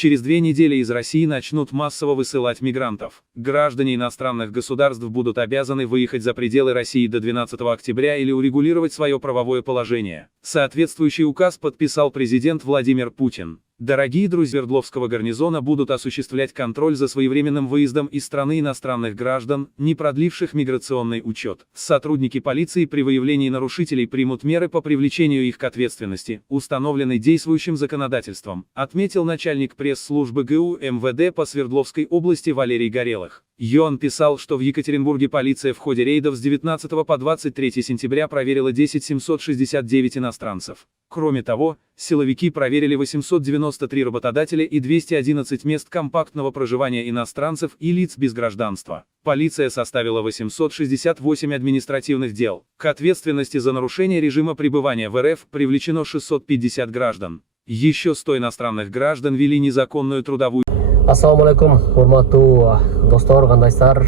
Через 2 недели из России начнут массово высылать мигрантов. Граждане иностранных государств будут обязаны выехать за пределы России до 12 октября или урегулировать свое правовое положение. Соответствующий указ подписал президент Владимир Путин. Дорогие друзья, Свердловского гарнизона будут осуществлять контроль за своевременным выездом из страны иностранных граждан, не продливших миграционный учет. Сотрудники полиции при выявлении нарушителей примут меры по привлечению их к ответственности, установленной действующим законодательством, отметил начальник пресс-службы ГУ МВД по Свердловской области Валерий Горелых. Он писал, что в Екатеринбурге полиция в ходе рейдов с 19 по 23 сентября проверила 10 769 иностранцев. Кроме того, силовики проверили 893 работодателя и 211 мест компактного проживания иностранцев и лиц без гражданства. Полиция составила 868 административных дел. К ответственности за нарушение режима пребывания в РФ привлечено 650 граждан. Еще 100 иностранных граждан вели незаконную трудовую. Ассаламу алейкум, урматтуу достор, кандайсыздар?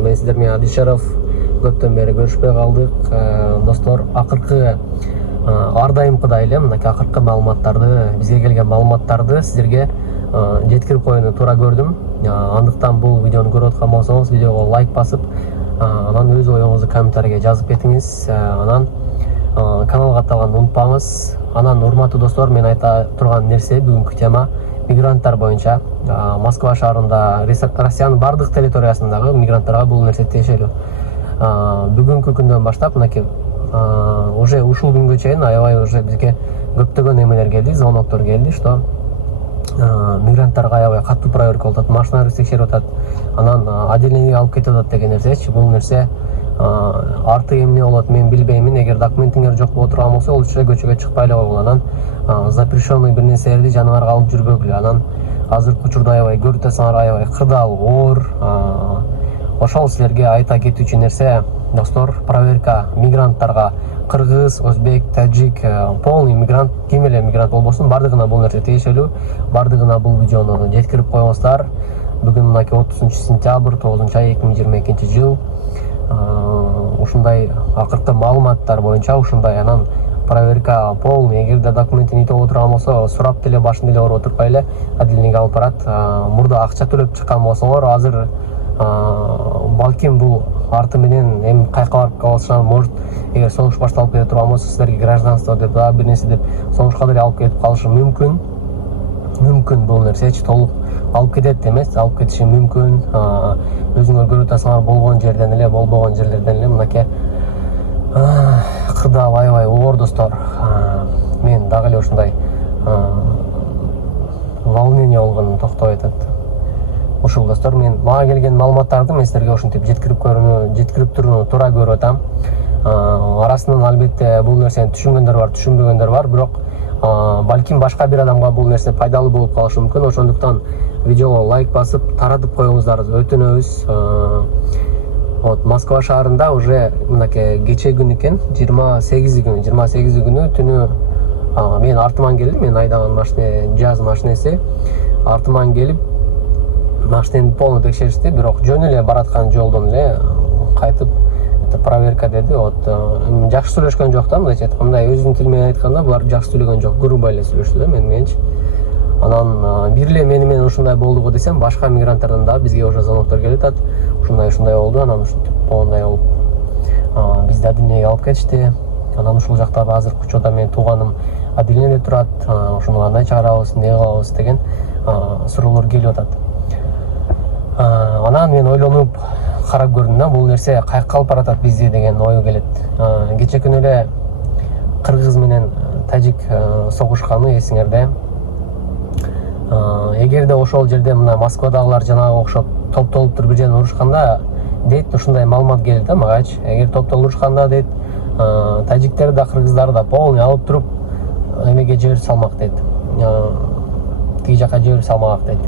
Мен сиздер менен Адилшаров. Көптөн бери көрүшпөй калдык. Достор, акыркы ар дайымкыдай эле мынакей акыркы маалыматтарды, бизге келген маалыматтарды сиздерге жеткирип коюуну туура көрдүм. Андыктан бул видеону көрүп аткан болсоңуз, видеого лайк басып, анан өз оюңузду комментарийге жазып кетиңиз. Анан каналга катталганды унутпаңыз. Анан урматтуу достор, мен айта турган нерсе бүгүнкү тема мигранттар боюнча. Москва шаарында, Россиянын бардык территориясындагы мигранттарга бул нерсе тиешелүү. Бүгүнкү күндөн баштап мынакей уже ушул күнгө чейин аябай уже бизге көптөгөн эмелер келди, звоноктор келди, что мигранттарга аябай катуу проверка болуп атат, машиналарды текшерип атат, анан отделениеге алып кетип атат деген нерсечи. Бул нерсе арты эмне болот мен билбеймин. Эгер документиңер жок боло турган болсо, ал учурда көчөгө чыкпай эле койгула. Анан запрещенный бир нерселерди жаныбарга алып жүрбөгүлө. Анан азыркы учурда аябай көрүп атсаңар, аябай кырдаал, оор. Ошол силерге айта кетүүчү нерсе, достор, проверка мигранттарга кыргыз, өзбек, тажик, полный мигрант, ким эле мигрант болбосун, бардыгына бул нерсе тиешелүү. Бардыгына бул видеону жеткирип коюңуздар. Бүгүн мынакей 30 сентябрь 9-ай 2022 жыл. Ушундай акыркы маалыматтар боюнча ушундай. Анан проверка полный. Эгерде документин ите боло турган болсо, сурап деле башын деле ооруп отурбай эле отделениеге алып барат. Мурда акча төлөп чыккан болсоңор, азыр балким бул арты менен эми кайка барып калышат. Может, эгер согуш башталып кете турган болсо, силерге гражданство деп бир нерсе деп согушка деле алып кетип калышы мүмкүн. Мүмкүн бул нерсечи толук алып кетет эмес, алып кетиши мүмкүн. Өзүңөр көрүп атасыңар, болгон жерден эле, болбогон жерлерден эле мынакей кырдаал аябай оор, достор. Мен дагы эле ушундай волнение болгонум токтобой атат. Ушул достор, мен мага келген маалыматтарды мен силерге ушинтип жеткирип турууну туура көрүп атам. Арасынан албетте бул нерсени түшүнгөндөр бар, түшүнбөгөндөр бар, бирок балким башка бир адамга бул нерсе пайдалуу болуп калышы мүмкүн. Ошондуктан видеого лайк басып, таратып коюңуздар, өтүнөбүз. Вот, Москва шаарында уже мынакей кече күн экен, 28 күнү түнү мен артыман келдим, мен айдаган машина, жаз машинеси артыман келип машинени полный текшеришти, бирок жөн эле бараткан жолдон эле кайтып проверка деди. Вот, жакшы сүйлөшкөн жок да, мындайча айтканда, өзүнүн тили менен айтканда булар жакшы сүйлөгөн жок, грубо эле сүйлөштү да мен мененчи. Анан бир эле мени менен ушундай болду го десем, башка мигранттардан да бизге уже звоноктор келип атат. Ушундай болду, анан ушинтип болгондой болуп бизди отделениеге алып кетишти. Анан ушул жакта азыркы учурда менин тууганым отделениеде турат. Ушуну кандай чыгарабыз, эмне кылабыз деген суроолор келип атат. Анан мен ойлонуп карап көрдүм да, бул нерсе кайакка алып баратат бизди деген ой келет. Кече күнү эле кыргыз менен тажик согушканы эсиңерде. Эгерде ошол жерде мына Москвадагылар жанагы окшоп топтолуп туруп бир жерден урушканда, дейт, ушундай маалымат келди да магачы. Эгер топтолуп урушканда, дейт, тажиктер да кыргыздар да полный алып туруп эмеге жиберип салмак, дейт. Тиги жака жиберип салмак, дейт.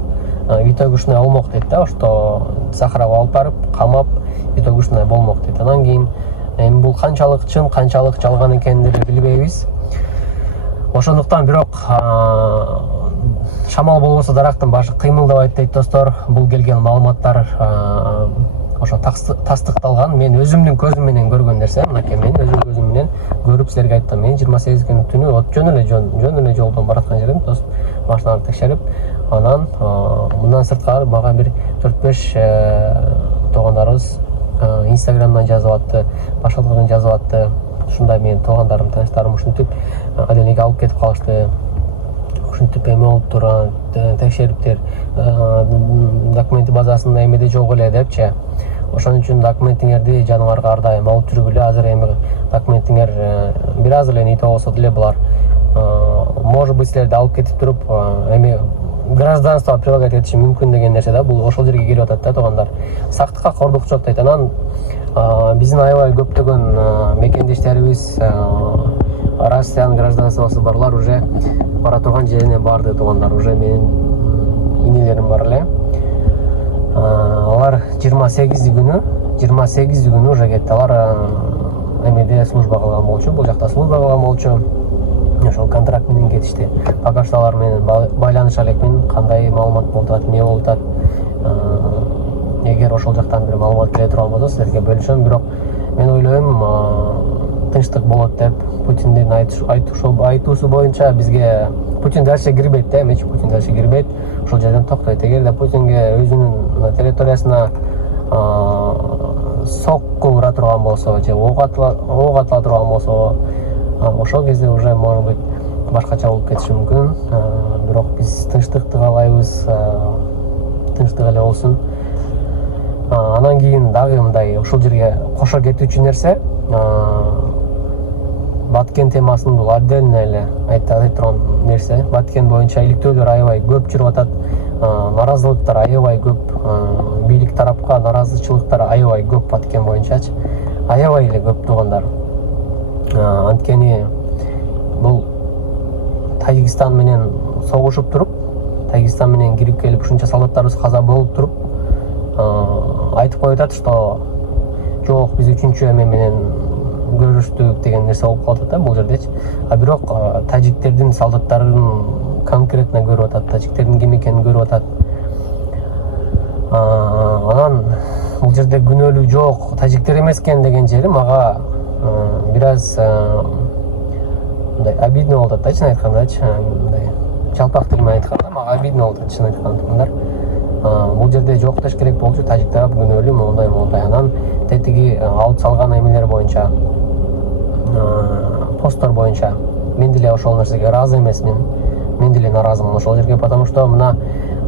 Итоги ушундай болмок, дейт да, что Сахарова алып барып, камап, итоги ушундай болмок, дейт. Анан кийин эми бул канчалык чын, канчалык жалган экенин билбейбиз. Ошондуктан бирок шамал болбосо дарактын башы кыймылдабайт, дейт достор. Бул келген маалыматтар ошо тастыкталган. Мен өзүмдүн көзүм менен көргөн нерсе, мынакей мен өзүм көзүм менен көрүп силерге айттым. Мен 28 күн түнү жөн эле жолдон бараткан жерден машиналарды текшерип, Анан мындан сырткары мага бир 4-5 туугандарыбыз инстаграмдан жазып атты, башкалардан жазып атты. Ушундай менин туугандарым, таныштарым ушинтип алениге алып кетип калышты. Ушинтип эме болуптур, текшериптир, документи базасында эмеде жок эле депчи. Ошон үчүн документиңерди жаныңарга ар дайым алып жүргүлө. Азыр эми документиңер бир аз эле нейте болсо деле булар может быть силерди алып кетип туруп эми гражданство прилагать этиши мүмкүн деген нерсе да. Бул ошол жерге келип атат да туугандар. Сактыкка кордук жок дейт. Анан биздин аябай көптөгөн мекендештерибиз Россиянын гражданствосу барлар уже бара турган жерине барды туугандар. Уже менин инелерим бар эле. Алар 28 күнү уже кетти. Алар эмеде служба кылган болчу, бул жакта служба кылган болчу. Ошол контракт менен кетишти. Пока что алар менен байланыша элекмин, кандай маалымат болуп атат, эмне болуп атат. Эгер ошол жактан бир маалымат келе турган болсо силерге бөлүшөм, бирок мен ойлойм тынчтык болот деп. Путиндин айтуусу боюнча бизге Путин дальше кирбейт да, эмечи Путин дальше кирбейт. Ошол жерден токтойт. Эгерде Путинге өзүнүн территориясына сокку ура турган болсо же ок атыла турган болсо, ошол кезде уже может быть башкача болуп кетиши мүмкүн. Бирок биз тынчтыкты каалайбыз, тынчтык эле болсун. Анан кийин дагы мындай ушул жерге кошо кетүүчү нерсе, Баткен темасын бул отдельно эле айта турган нерсе. Баткен боюнча иликтөөлөр аябай көп жүрүп атат, наразылыктар аябай көп, бийлик тарапка наразычылыктар аябай көп Баткен боюнчачы. Аябай эле көп туугандар. Анткени бул Тажикстан менен согушуп туруп, Тажикстан менен кирип келип ушунча солдаттарыбыз каза болуп туруп, айтып коюп атат, что жок биз үчүнчү эме менен көрүштүк деген нерсе болуп калат да бул жердечи. Бирок тажиктердин солдаттарын конкретно көрүп атат, тажиктердин ким экенин көрүп атат. Анан бул жерде күнөөлүү жок, тажиктер эмес экен деген жери мага бир аз мындай обидно болуп атат да, чын айткандачы. Мындай жалпак тил менен айтканда мага обидно болуп атат, чын айтканда. Бул жерде жок деш керек болчу, тажик тарап күнөөлүү мондай. Анан тетиги алып салган эмелер боюнча, посттор боюнча мен деле ошол нерсеге ыраазы эмесмин. Мен деле наразымын ошол жерге, потому что мына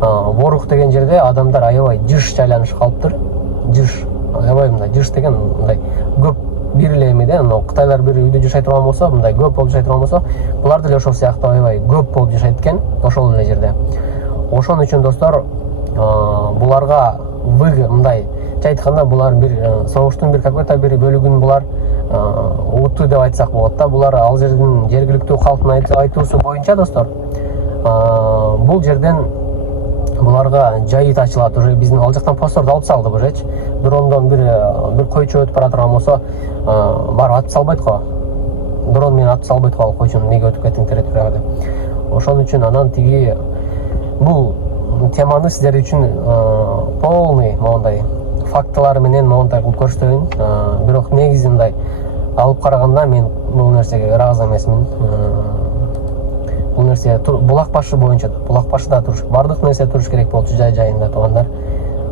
Ворух деген жерде адамдар аябай жыш жайланышып калыптыр. Жыш, аябай мындай жыш деген мындай көп бир эле эмеде, Кытайлар бир үйдө жашай турган болсо, мындай көп болуп жашай турган болсо, булар деле ошол сыяктуу аябай көп болуп жашайт экен ошол эле жерде. Ошон үчүн достор, буларга мындай айтканда булар бир согуштун бир какой-то бир бөлүгүн булар уту деп айтсак болот да. Булар ал жердин жергиликтүү калктын айтуусу боюнча достор, бул жерден буларга жайыт ачылат. Уже биздин ал жактан постторду алып салды бужечи. Дрондон бир койчу өтүп бара турган болсо, барып атып салбайт го. Дрон менен атып салбайт го койчуну, неге өтүп кеттиң территорияга деп. Ошон үчүн анан тиги бул теманы сиздер үчүн полный мондай фактылар менен мондай кылып көрсөтөйүн. Бирок негизи мындай алып караганда мен бул нерсеге ыраазы эмесмин. Бул нерсе булак башы боюнча, булак башыда туруш, бардык нерсе туруш керек болчу жайында туугандар.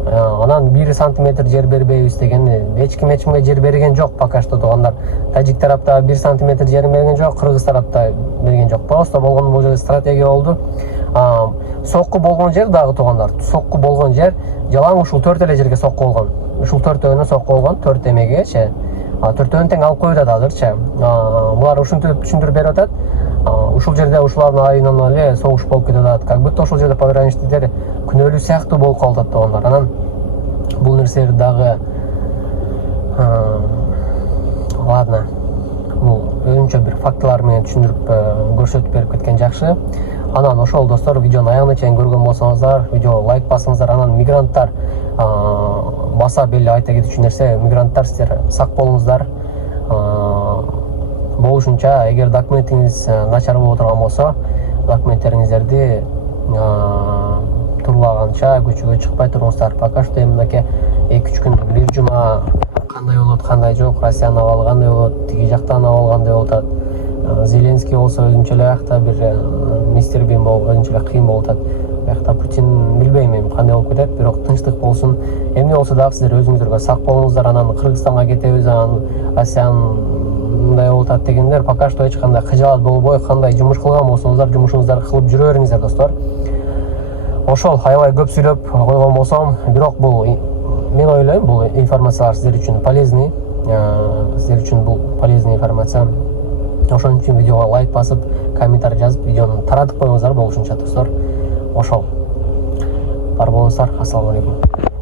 Анан 1 сантиметр жер бербейбиз деген эч кимге жер берген жок пока что туугандар. Тажик тарапта 1 сантиметр жер берген жок, кыргыз тарапта берген жок. Просто болгон бул жерде стратегия болду. Сокку болгон жер дагы туугандар, сокку болгон жер жалаң ушул 4 эле жерге сокку болгон. Ушул 4-өөнө сокку болгон, 4 эмегечи. 4-өөнү тең алып коюп атат азырчы. Булар ушинтип түшүндүрүп берип атат. Ушул жерде ушулардын айынан эле согуш болуп кетип атат. Как будто ошол жерде пограничниктер күнөөлүү сыяктуу болуп калып атат туугандар. Анан бул нерселер дагы ладно, бул өзүнчө бир фактылар менен түшүндүрүп көрсөтүп берип кеткен жакшы. Анан ошол достор, видеону аягына чейин көргөн болсоңуздар, видео лайк басыңыздар. Анан мигранттар баса беле айта кетүүчү нерсе, мигранттар сиздер сак болуңуздар. Болушунча, эгер документиңиз начар болуп турган болсо, документтериңиздерди турлаганча көчөгө чыкпай туруңуздар. Пока что мынакей 2-3 күн, бир жума кандай болот, кандай жок, Россиянын абалы кандай болот, тиги жактан абал кандай болуп атат. Зеленский болсо өзүнчө эле аякта бир мистер Бин болуп өзүнчө эле кыйын болуп атат. биякта Путин билбейм эми кандай болуп кетет, бирок тынчтык болсун. Эмне болсо дагы сиздер өзүңүздөргө сак болуңуздар. Анан Кыргызстанга кетебиз, анан Россиянын мындай болуп атат дегендер пока что эч кандай кыжаат болбой, кандай жумуш кылган болсоңуздар жумушуңуздарды кылып жүрө бериңиздер достор. Ошол аябай көп сүйлөп койгон болсом, бирок бул мен ойлойм бул информациялар сиздер үчүн полезный. Сиздер үчүн бул полезный информация. Ошон үчүн видеого лайк басып, комментарий жазып, видеону таратып коюңуздар болушунча достор. Ошол. Бар болуңуздар. Ассаламу алейкум.